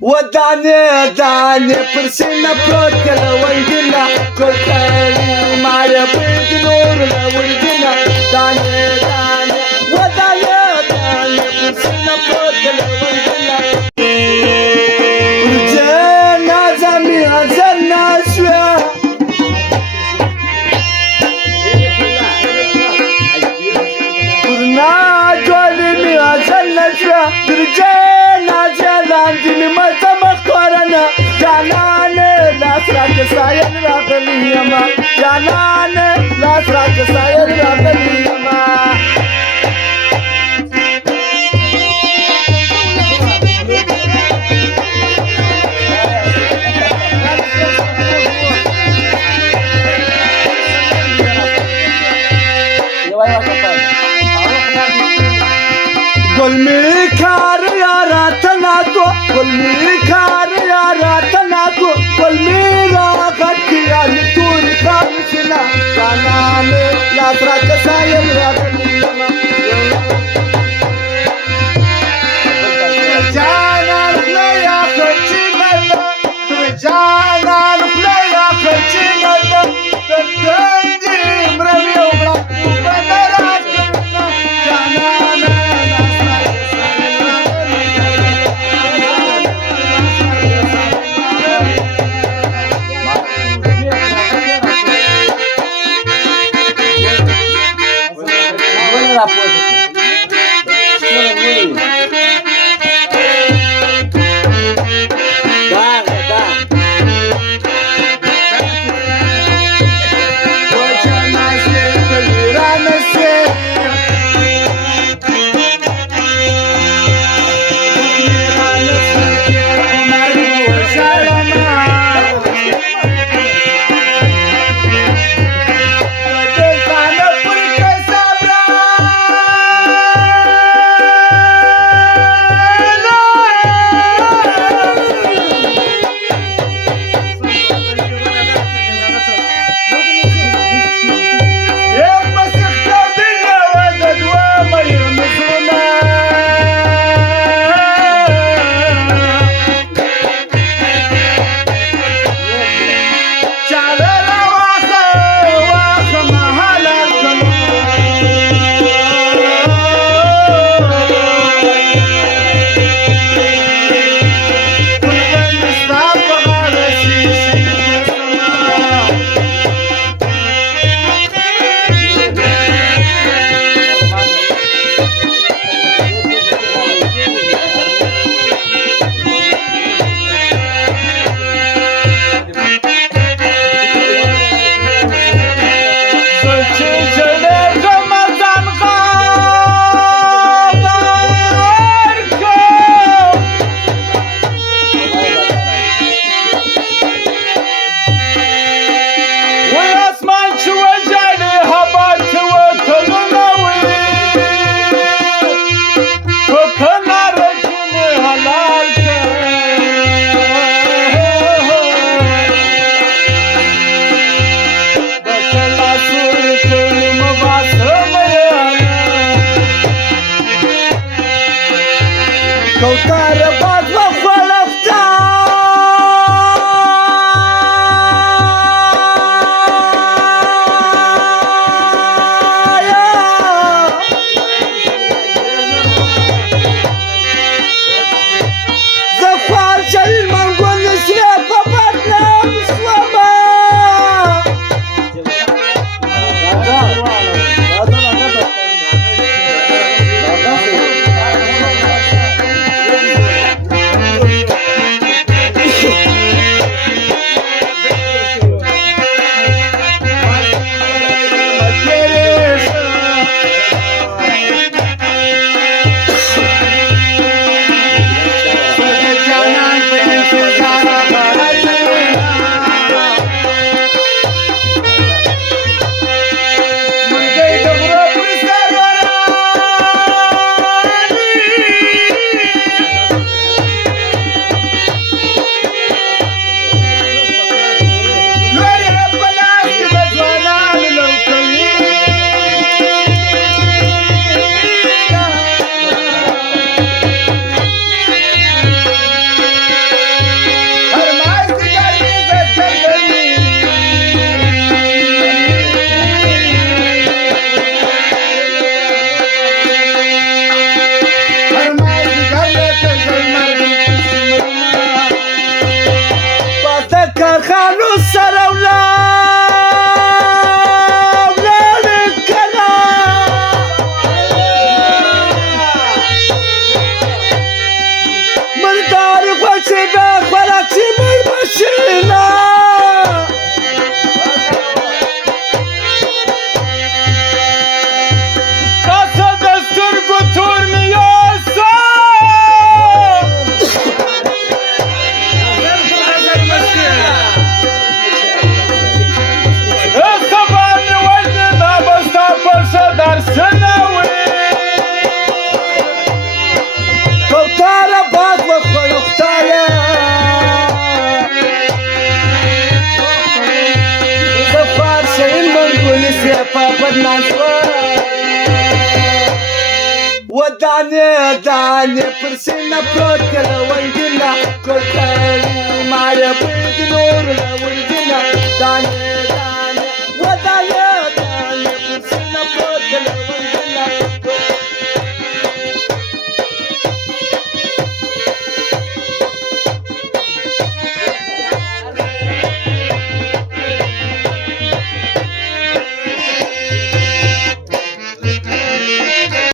ودعني فرسنا بروتكلا ويدنا كوكالي معايا بيد نور ويدنا دعني ودعني فرسنا بروتكلا ويدنا رجعنا زمي أنزلنا شوية قرنا جولي أنزلنا شوية رجعنا عندي ما تمخرنا جانانه لا سراك سايل راغلي يما جانانه لا سراك سايل راغلي يما قل ميكار يا راتناكو قل ميكار يا راتناكو قل ميرا غدكي نتور خامسنا جاناني لا تراك سايل راغلي يما جانا نخلي يا خلشي ملا جانا نخلي يا خلشي ملا تتنجي مرمي وبلاك وبنراك جانانا فبالنسبة ودعني برسينا بروتلا ويدنا كل خير ما يبيد نورنا ويدنا دعني